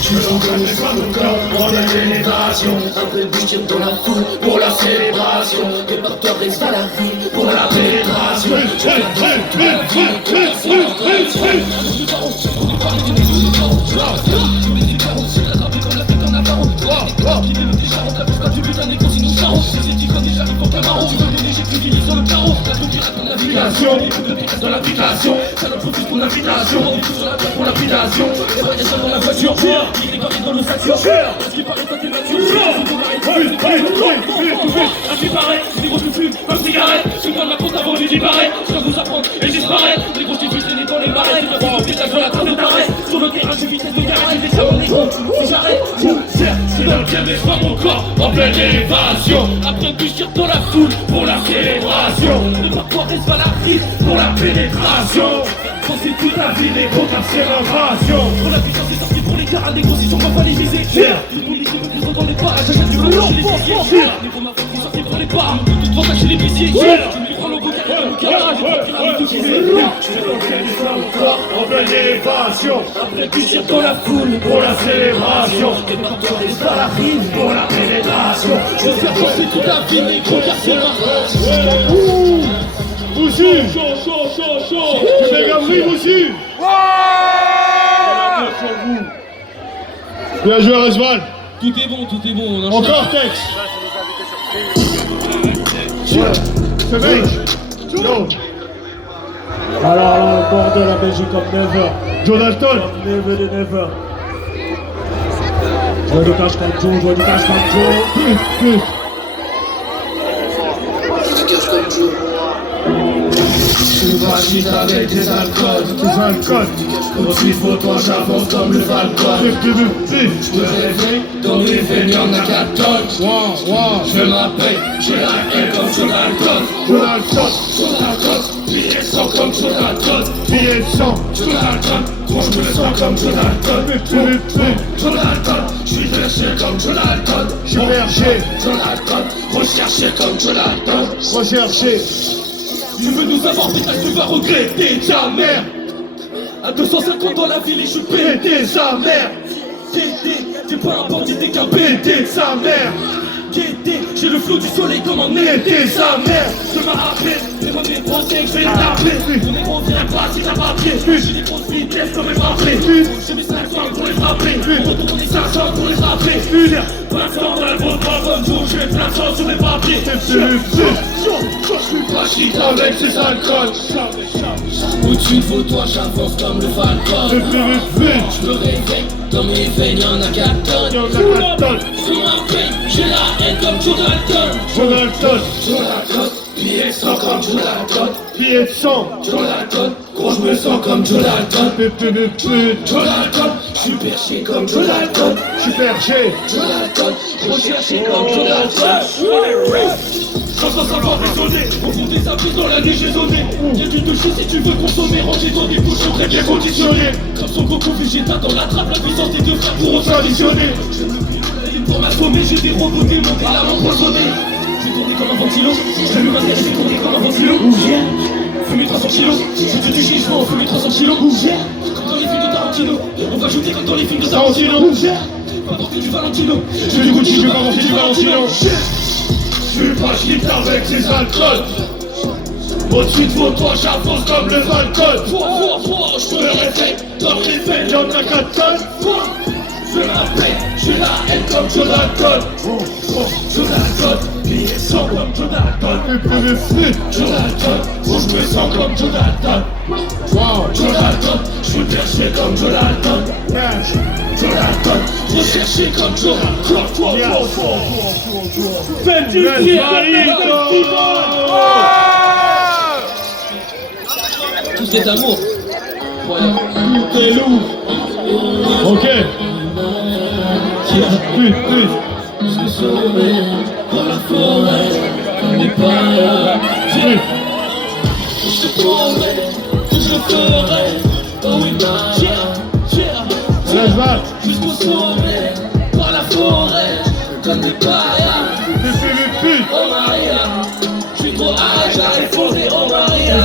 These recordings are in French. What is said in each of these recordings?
Je me sens comme mon corps en pleine élévation. Un peu de bouche dans la foule pour la célébration. Des porteurs restent à la rive pour la pénétration. Je fais toute la ville pour la célébration. Dans l'application, ça nous profite pour l'invitation. On est tous sur la table pour l'application. Les variations dans la voiture, il est correct dans le sature. Ce qui paraît quand t'es mature, à ce qui paraît, des grosses fumes, comme cigarette. Je prends ma compte avant de disparaître. Je dois vous apprendre et disparaître. Les grosses filles traînées dans les marais. Tu dois faire un pétage dans la trappe de taré. Sur le terrain, je vitesse de garage. J'ai des savons négro. Si j'arrête, c'est dans le bien, mais je vois mon corps en pleine élévation. Après que je tire dans la foule pour la célébration. Le parcours reste valable pour la pénétration. Quand c'est toute la vie, les gros car c'est l'invasion. Pour la puissance est sortie pour les caras, les gros ils sont pas les viser. Les policiers me plus dans les parages, j'achète du long, les policiers. Les gros m'affaires sont sortis pour les bars. Devant ça chez les policiers. Je me prends le go carré dans le garage. J'ai pas pris la route qui s'est là. Je fais l'enquête du sang corps en pleine élévation. Après que je tire dans la foule pour la célébration. Les porteurs restent à la rive pour la pénétration. Je veux faire danser toute la vie, les gros car c'est l'invasion. Moussi, chaud. C'est Gabriel Moussi. Bien joué Resval. Tout est bon, on enchaîne. Encore Tex. C'est mec. No. Alors, bordel, la Belgique comme never. Jonathan. Never. Jouer du cash comme Joe, Je suis fragile avec des alcools. Au-dessus faut toi j'avance comme le Falcon. Je me réveille, dans mes veines y'en a 4 tonnes. Je m'appelle, j'ai la haine comme Jonathan. Billet de sang comme Jonathan. Gros je me sens comme Jonathan. Je suis perché comme Jonathan. Recherché comme Jonathan. Tu veux nous avoir pétage, tu vas regretter ta mère. À 250 dans la ville et je pétais sa mère. T'es pas un bandit, t'es qu'un pété sa mère. J'ai le flot du soleil comme un été sa mère. Je m'appelle, mais moi mes procès, je vais l'appeler. On est bon, viens pas si t'as pas pied. J'ai des grosses vitesses comme les frappés. J'ai mes 500 pour les frapper. On retourne les 500 pour les frapper. Passant dans la grosse barre comme tout, je fais plein de choses sur mes papiers. Je suis pas chic avec ces alcools. Au-dessus de vos toits, j'avance comme le Falcon. Je me réveille, dans mes veines y'en a 4 tonnes. Je m'appelle, j'ai la haine comme Jonathan. Billet de sang comme Jonathan. Gros je me sens comme Jonathan. Je suis perché comme Jonathan. Recherché comme Jonathan. Quand ça va résonner, au fond des abris dans la nuit j'ai zoné. Y'a du toucher si tu veux consommer, ranger dans des bouchons très bien conditionnés. Comme son coco Vegeta dans la trappe, la puissance des deux frères pourront s'additionner. Je me plie la ligne pour m'assommer, j'ai des robots démontés, la lampe poisonnée. J'ai tourné comme un ventilo, j'ai lu ma tête, j'ai tourné comme un ventilo. Fumé 300 kilos, j'ai du toucher, je vais en fumer 300 kilos. Comme dans les films de Tarantino, on va shooter comme dans les films de Tarantino. Pas porter du Valentino, j'ai du Gucci, je vais pas porter du Valentino. Je suis pas chic avec ces alcools. Au-dessus de vos toits, j'avance comme le Falcon. Je me réveille, dans les veines y'en a 4 tonnes. Je m'appelle, j'ai la haine comme Jonathan. Billet de sang comme Jonathan. Gros je me sens comme Jonathan. Je suis perché comme Jonathan. Recherché comme Jonathan. Tout cet amour. T'es lourd. Ok. Je saurai dans la forêt, on n'est pas là. Je pourrais, je le ferai. Oh oui, jusqu'au sommet, par la forêt, comme des paillas. Oh Maria, je suis trop high, j'arrive fondé, oh Maria.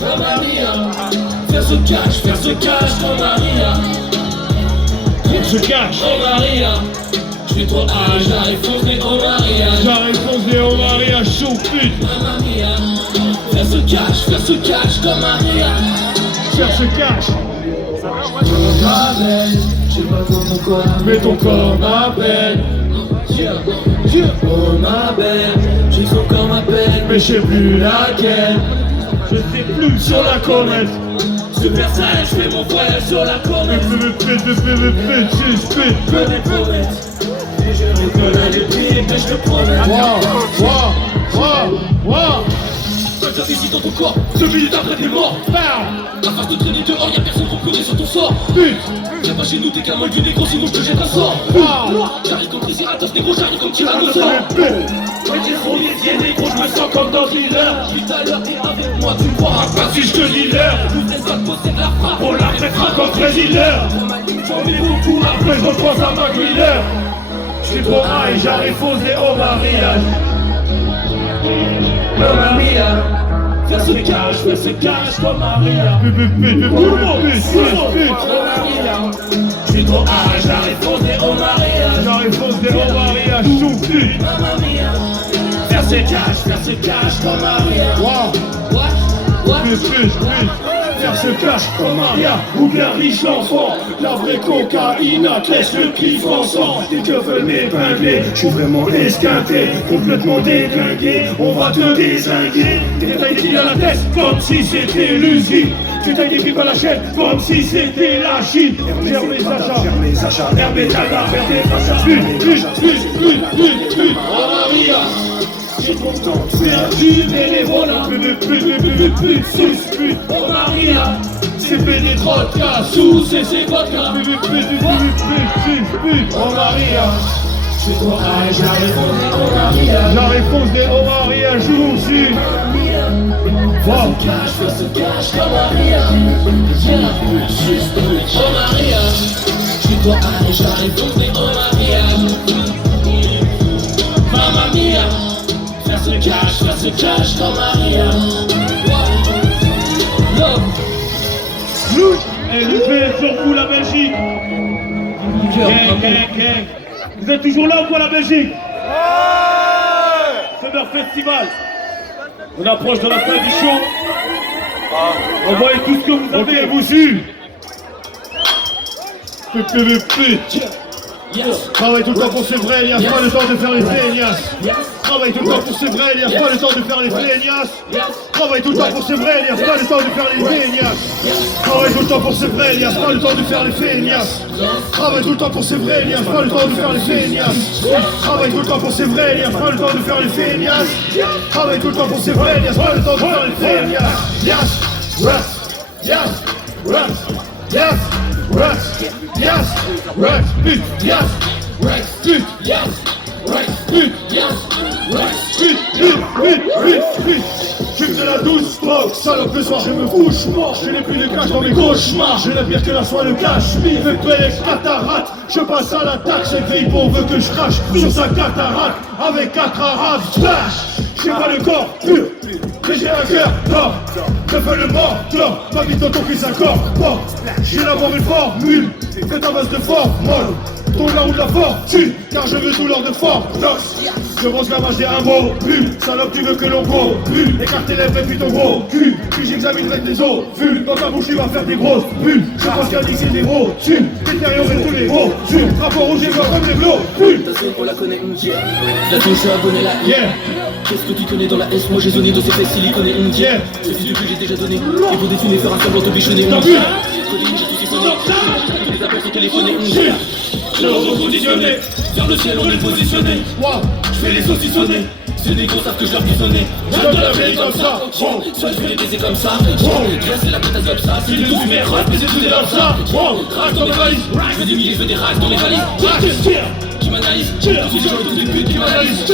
Oh Maria, faire ce cash, oh Maria. ce cash. Oh Maria, je suis trop high, j'arrive foncé, oh Maria. J'arrive foncé au mariage sous pute. Mamma mia, faire ce cash comme Maria. Faire ce cash. M'appelle, je sais pas comment quoi, Mais ton corps m'appelle. oh ma belle, j'ai son corps m'appelle. Mais je sais plus laquelle. Je sais plus sur la comète. Super sale, je fais mon voyage sur la comète. Je Que des promesses. Et je reconnais les pieds que je te promets. Wow. Quand j'ai visite dans ton corps, 2 minutes après t'es mort. La face de traîner dehors, y'a personne pour pleurer sur ton sort. Viens pas chez nous, t'es qu'un molle du négro, sinon je te jette un sort. J'arrive comme Triceratops, négro, j'arrive comme Tyrannosaure. Ouais, t'es trop métier, négro, je me sens comme dans Thriller. Tout à l'heure, t'es avec moi, tu me croiras pas si je te dis l'heure. Nous laisse pas poser de la frappe, on la traitera comme président. J'en ai beaucoup, après je repense à ma Miller. J'suis trop high, j'arrive posé au mariage. Mamma mia, faire ce cash comme Maria. Mamma mia, je suis trop high, j'arrive posé au mariage. J'arrive posé au mariage sous pute. Mamma mia, faire ce cash comme Maria. Wow. What? Plus. Faire ce cash comme Maria ou bien riche l'enfant. La vraie cocaïne te laisse le pif ensemble. Tes yeux veulent m'épingler, je suis vraiment esquinté, complètement déglingué. On va te dézinguer. Tes détails des à la tête comme si c'était l'usine. Tu tailles des pipes à la chaîne comme si c'était la Chine. Gère mes achats, Hermès Tagar, faire des fachas. Oh Maria, j'ai trop de temps perdu, mais les voilà. Oh Maria, c'est pénétrote, sous c'est vodka. Oh Maria, Je suis trop high, j'arrive foncé, oh Maria. j'arrive foncé au mariage jour-ci. Faire ce cash comme Maria. Oh Maria, je suis trop high, j'arrive foncé, oh Maria. Mamma mia, faire ce cash comme Maria. Love. Et le fait sur vous la Belgique. Gang. Vous êtes toujours là ou quoi la Belgique? Summer Festival. On approche de la fin du show. Envoyez tout ce que vous avez. Ok, vous suivez. Yes. Travaille tout le temps pour c'est vrai, il n'y a pas le temps de faire les feignasses. Travaille tout le temps pour c'est vrai, il n'y a pas le temps de faire les feignasses. Travaille tout le temps pour c'est vrai, il n'y a pas le temps de faire les feignasses. Travaille tout le temps pour c'est vrai, il n'y a pas le temps de faire les feignasses. Travaille tout le temps pour c'est vrai, il n'y a pas le temps de faire les feignasses. Travaille tout le temps pour c'est vrai, il n'y a pas le temps de faire les feignasses. Travaille tout le temps pour c'est vrai, il n'y a pas le temps de faire les feignasses. Yes, J'fume de la douce drogue, salope le soir je me couche mort. Je n'ai plus de cash dans mes cauchemars. J'ai la pire que la soie le cachemire. Fais payer cataracte, je passe à l'attaque. Cette vieille pauvre veut que je crache sur sa cataracte. Avec 4 arabes, splash. J'ai pas le corps pur, mais j'ai un cœur d'or. Je fais le mort, d'or. Ma vie dans ton fils accord, bon. J'ai d'abord une formule, que ta base de formol. Ton là ou de la fortune, car je veux tout l'or de force. Je pense gavage des un mot plus. Salope tu veux que l'on go plus. Écarte tes lèvres et puis ton gros cul. Puis j'examinerai tes os vues. Dans ta bouche il va faire des grosses bulles. Je pense qu'à c'est des gros thunes. Détériorer tous les gros thunes. Rapport rouge et blanc comme les blocs. Ta zone on la connaît, yeah. La zone je suis abonné là, Yeah. Qu'est-ce que tu connais dans la S? Moi j'ai zoné dans ces fesses siliconées, Yeah. Ce fils de pute j'ai déjà donné. Et pour détourner faire un semblant de bichonner, T'as vu? Colline, j'ai tout sonné. Tous les appels sont téléphonés, Je le reconditionné. Vers le ciel on est positionné. Je fais les saucissonner. Ces négros savent que je leur dis sonner. J'aime de la vieille comme ça. Soit je vais les baiser comme ça. C'est la pétasse comme ça. Si les tous mes rats, baiser tous les comme ça. Rage dans mes valises. Je veux des milliers, je veux des rages dans mes valises. Qui m'analyse. Tous ces gens et toutes les putes qui m'analysent.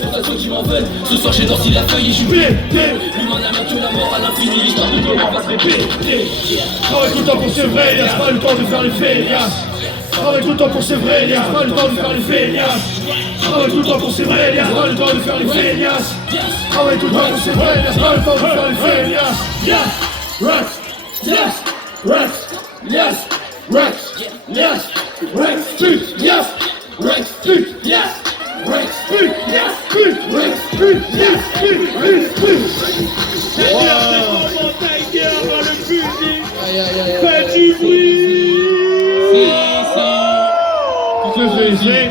Sensation qui m'en veulent. Ce soir j'ai dansé la feuille et je suis pété. L'humain n'a même que la mort à l'infini. L'histoire de comment on va se répéter. Travaille tout le temps pour c'est vrai, il n'y a pas le temps de faire les feignasses. Travaille tout le temps pour c'est vrai, il n'y a pas le temps de faire les feignasses. Travaille tout le temps pour c'est vrai, il n'y a pas le temps de faire les feignasses. Travaille tout le temps pour c'est vrai, il n'y a pas le temps de faire les feignasses. Yes, rest, yes, rest, yes, Rex, yes, Rex, yes, Rex, yes, Rex, yes, Rex, yes, Petit bruit. Toutes les féliciter.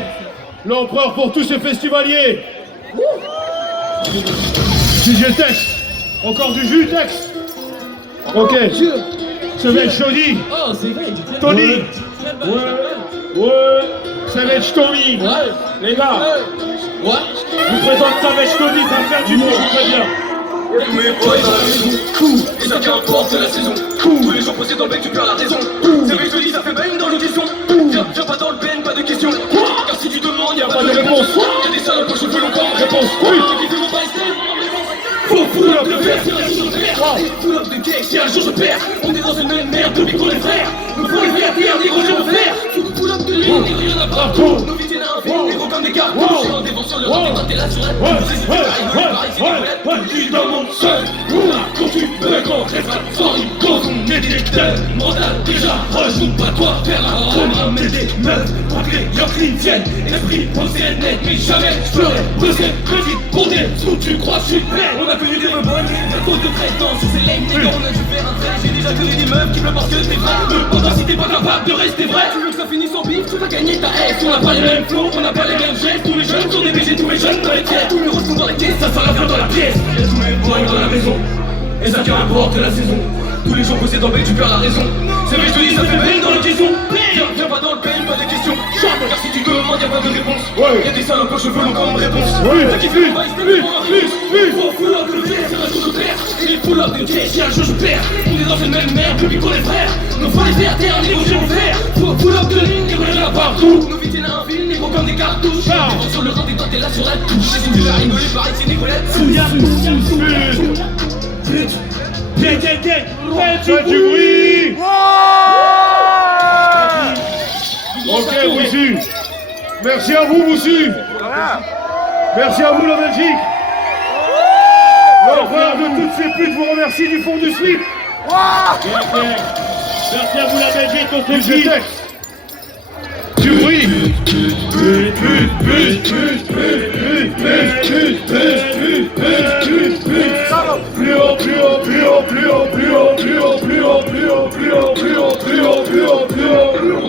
L'empereur pour tous ces festivaliers. Si j'ai le texte. Encore du jus, texte. Ok. Ça va être Chaudy. Oh, c'est vrai, Tony. Ouais. Savage Tommy. Ouais. Les gars. Ouais. Je vous présente Savage Tommy, ça va faire du bon, je vous préviens. Tous mes boys dans la maison, cool, et ça qu'importe la saison. Cool. Tous les jours posés dans le bec, tu perds la raison. C'est vrai, je te dis, ça fait bang dans l'audition. Viens pas dans le ben, pas de question. Car si tu demandes, y'a pas de réponse. Y'a des salopes aux cheveux longs comme réponse. Oui. Faut full up le verre, c'est un jour je perds. Full up de cake, c'est un jour je perds. On est dans une même merde depuis qu'on est frères. Nous faut les faire, dire, négro, je veux faire. Full up de ligne, négro, y'en a pas. Nos vies tiennent un film, négro comme des gars. Je suis en défense, le rap, t'es là sur la dis dans mon seul. Quand tu peux, quand rêve, sorry, quand on est des tels. Mental, déjà, rejoue pas toi, faire un rôle, ramener des meufs. Pour que les Yorklins viennent, esprit, posé net, mais jamais j'pleurais. Deuxième, petite, pour des sous, tu crois, je suis prêt. On a connu des rebonnes, à cause de prétence, c'est lame, les gars, on a dû faire un trait. J'ai déjà connu des meufs qui pleurent parce que t'es vrai. Pourtant, si t'es pas capable de rester vrai, tu veux que ça finisse en bif, tu vas gagner ta haine. On a pas les mêmes flots, on a pas les mêmes gestes. Tous les jeunes sont des BG, tous les jeunes dans les têtes. Tous les roses sont dans la caisse, ça sent la viande dans la pièce. Y'a tous mes boys dans la maison, et ça qu'importe la saison. Tous les jours posés dans le bec, tu perds la raison. C'est vrai, je te dis, ça fait bang dans l'audition. Viens pas dans le pain, pas de questions. Car si tu demandes, y'a pas de réponse. Y'a des salopes aux cheveux longs comme réponse. T'as kiffé le bail, c'était pour un réponse. Faut full up de verre, c'est un jour je perds. Et full up de cash, c'est un jour je perds. On est dans une même merde depuis qu'on est frères. Nos faut les faire taire, négro, je vais faire. Faut full up de ligne, négro, y'en a partout. Nos vies tiennent un fil, négro, comme des cartouches. Sur le rang, t'es là sur la touche. Si tu veux rigoler, pareil, c'est négolette. Faites du bruit. Ok, Moussu. Merci à vous, Moussu. Merci à vous, la Belgique. L'empereur de toutes ces putes vous remercie du fond du slip. Merci à vous, la Belgique, on fait le texte. Du bruit. Plus haut, plus haut, plus haut, plus haut, plus haut, plus haut, plus haut, plus haut, plus haut, plus haut, plus haut, plus haut, plus haut, plus haut.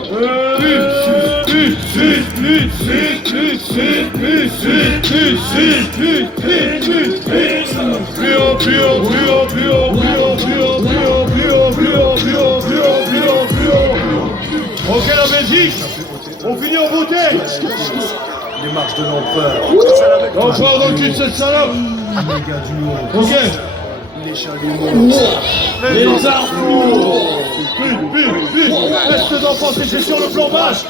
Ok, la Belgique, on finit en beauté. Les marches de l'empereur. L'empereur dans le cul de cette salope. Ok. Les chalumeaux. Les armes. Reste d'enfants séchés sur le plan basse.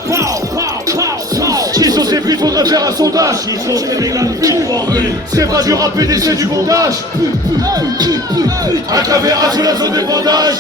Qui sont ces putes, faudrait faire un sondage. C'est pas du rap PD, c'est du bondage. Un caméra sur la zone des bandages.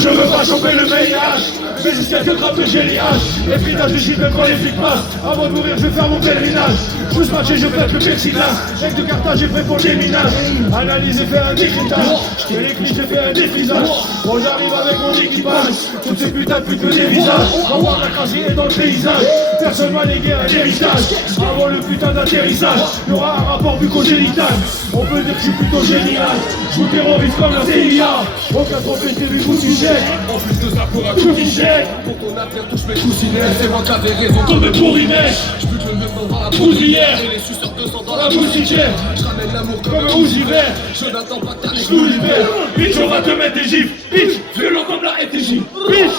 Je veux pas choper le VIH. Mais jusqu'à que trapper j'ai l'IH. Les fridages du shit même quand les flics passent. Avant de mourir je vais faire mon pèlerinage. Je matché, je pète le persillage. Mec de Carthage j'ai fait pour le déminage. Analyse et faire un décryptage. Je fais les clips, j'ai fait un défrisage. Bon j'arrive avec mon équipage. Toutes ces putains de putes me dévisagent. On voit la craserie est dans le paysage. Personne m'a légué un héritage. Avant le putain d'atterrissage, y'aura un rapport bucogénital. On peut dire que je suis plutôt génial. Je vous terrorise comme la CIA. Aucun trophée du coup tu jettes. En plus de ça, pour un Tout qui jette. pour ton affaire, touche mes coussinets. C'est moi qui avais raison. Comme le bourrinet. Je bute le mieux dans la Poudrière. Et les suceurs de sang dans La la moustiquaire. Je ramène l'amour Comme comme un un rouge hiver. Je n'attends pas ta Je nous libère. Bitch on va te mettre des gifles. Bitch violent comme la FDJ. Bitch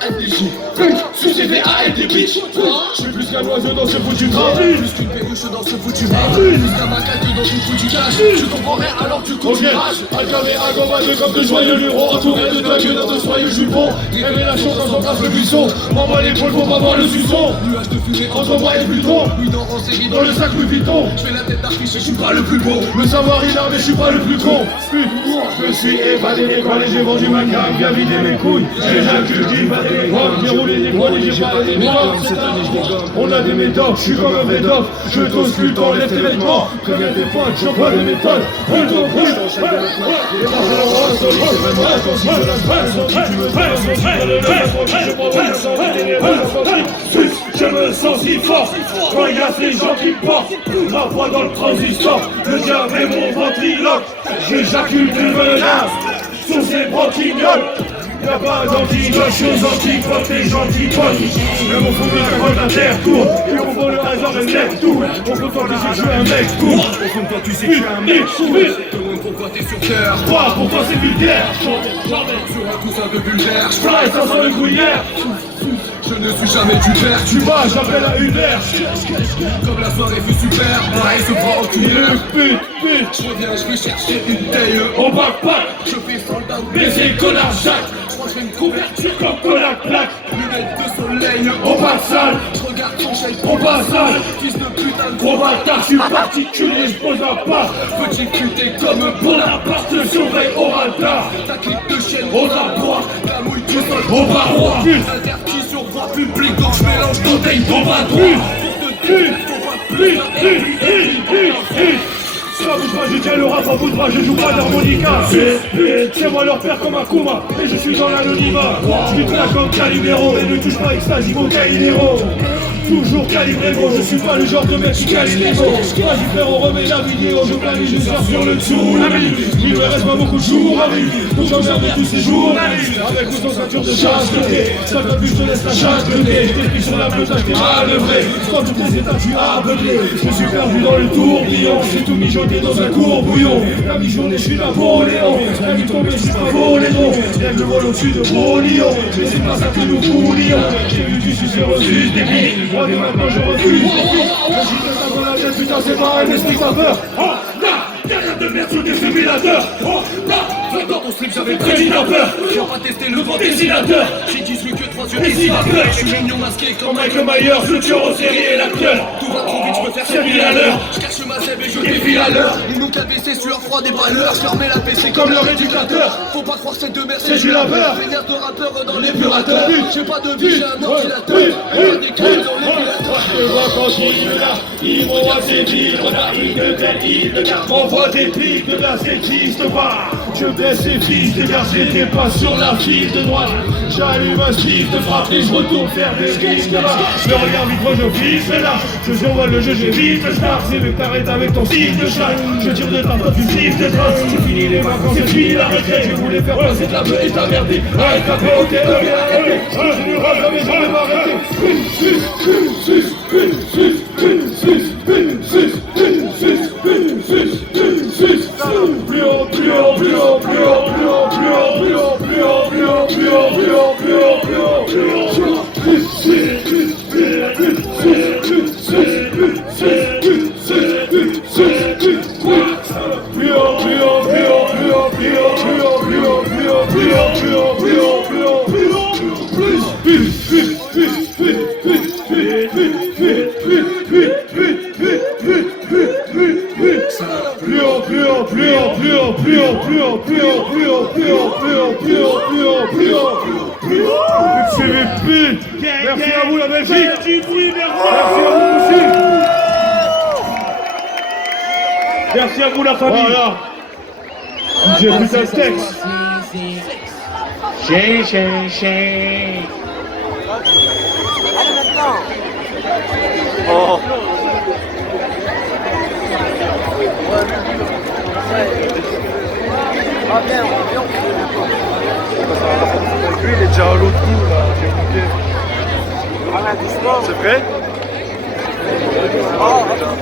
FDJ. Succédé à être des bitch. je suis plus qu'un oiseau dans ce foutu train. Plus qu'une perruche dans ce foutu rap. Plus qu'un macaque dans une foutue cage. Tu comprends rien alors tu Ok, continues. Alcavé, Agomade comme de joyeux lurons. Entouré de dragueux dans de soyeux jupons. Révélation quand on brasse le buisson. M'envoie l'épaule pour pas voir le suçon. Nuage de fumée Entre moi et Pluton. Lui dans en série Dans le sac Louis Vuitton. Je fais la tête d'affiche et je suis pas le plus beau. Le savoir il a mais je suis pas le plus con. Je me suis évadé des coins et j'ai vendu ma carte, bien vidé mes couilles. J'ai jamais cultivé des drogues, j'ai roulé des poils année j'ai pas les médocs, cette année je dégomme. On a des médocs, je suis comme un médoc. Je t'auscule, t'enlève tes vêtements. Préviens tes potes, j'en pas de méthode. Plutôt brûle, je me sens si fort, regarde les gens qui portent ma voix dans le transistor, le diable est mon ventriloque, j'éjacule des menaces sur ces broquignoles. Y'a pas d'antidote, je suis aux antipodes, les gentils potes. Même au fond de la grotte, la terre tourne. Et au fond le hasard, le mec tourne. Au fond toi tu sais que je suis un mec tourne. Au fond toi tu sais que je suis un mec tourne. Demande pourquoi t'es sur terre. Toi, pour toi c'est vulgaire. Sur un coussin de vulgaire. J'parais ça sent le gruyère. Je ne suis jamais du père. Tu vas, j'appelle à une heure. Comme la soirée fut super. Pareil se prend au tunnel. Pute. Je reviens, je vais chercher une taille. Au backpack. Je fais soldat. Baiser connard Jacques. Moi je vais me convertir. Comme connard plaque. Lunettes de soleil. Au passage. Je regarde ton chèque. Au passage. Fils de putain de Gros bâtard, je suis particulier, je pose un pas. petit cul, t'es comme Bonaparte, le surveille au radar. ta clique de chaîne. Aux abois, La mouille du sol. aux barrois. Interdit sur voie publique. Donc je mélange bouteille. Au bras droit. Ça bouge pas, je tiens le rap en bout de bras, je joue pas d'harmonica. C'est moi leur père comme Akuma, et je suis dans l'anonymat. Je suis là comme Calimero, et ne touche pas Extasi, mon Calimero. Toujours calibré, gros, je suis pas le genre de mec qui calibre. Vas-y frère, on remet la vidéo, je planifie, je sors sur le tsunami. Il me reste pas beaucoup de jours à vivre, donc j'emmerde tous ces jours. Avec ou sans ceinture de chasse de thé, ça t'a vu, je te laisse la chasse de nez. T'es pris sur la pelotage, t'es manœuvré. Quand toutes les étapes, je suis aveuglé. Je me suis perdu dans le tourbillon, j'ai tout mijoté dans un courbouillon. La mi-journée, je suis Napoléon. La mi-tombée, je suis pas voléron. Lève le vol au-dessus de beau lion. Mais c'est pas ça que nous voulions. J'ai vu du succès reçu, des billes. Moi dès maintenant je refuse. La gîte de dans la tête, putain c'est pas un esprit saveur. Oh là, derrière de merde sur des simulateurs. Oh là, dans ton slip j'avais préditateur. J'ai pas testé le vent Dessinateur, J'ai 18 que 3 yeux dessinateur. Je suis mignon masqué comme Michael Myers, le tueur en série et l'acteur. tout va trop vite, je peux faire 5000 à l'heure. Je cache ma zèbre et je défile à l'heure. Ils nous cabessaient sur leur froid des balleurs. Je leur mets la PC Comme leur éducateur. Faut pas croire cette de merde, C'est du labeur. Vénère de rappeur dans l'épurateur. J'ai pas de vie, j'ai un ordinateur. On a des câbles dans l'émulateur. Je vois quand il est là, ils m'envoient des billes, on a une de telle île de carte, m'envoie des pics de la n'existe pas. Je baisse les fils, des gars, j'étais pas sur la file de droite. J'allume un stiff de frappe et je retourne faire des risques là. Je regarde vite, moi je fiche là. Je survole le jeu, j'ai vite le start. C'est mieux que t'arrêtes avec ton style de chat. Je tire de ta toi tu siffles de trace. J'ai fini les vacances, j'ai fini la retraite. Je voulais faire passer de la beuh et t'as merdé. Arrête ta paix, ok, bien arrêté. Je ne rate jamais, je vais m'arrêter. Merci à vous la Belgique. Merci à vous aussi. Merci à vous la famille. Voilà. J'ai putain de texte. Lui il est déjà à l'autre bout là, j'ai écouté. C'est vrai?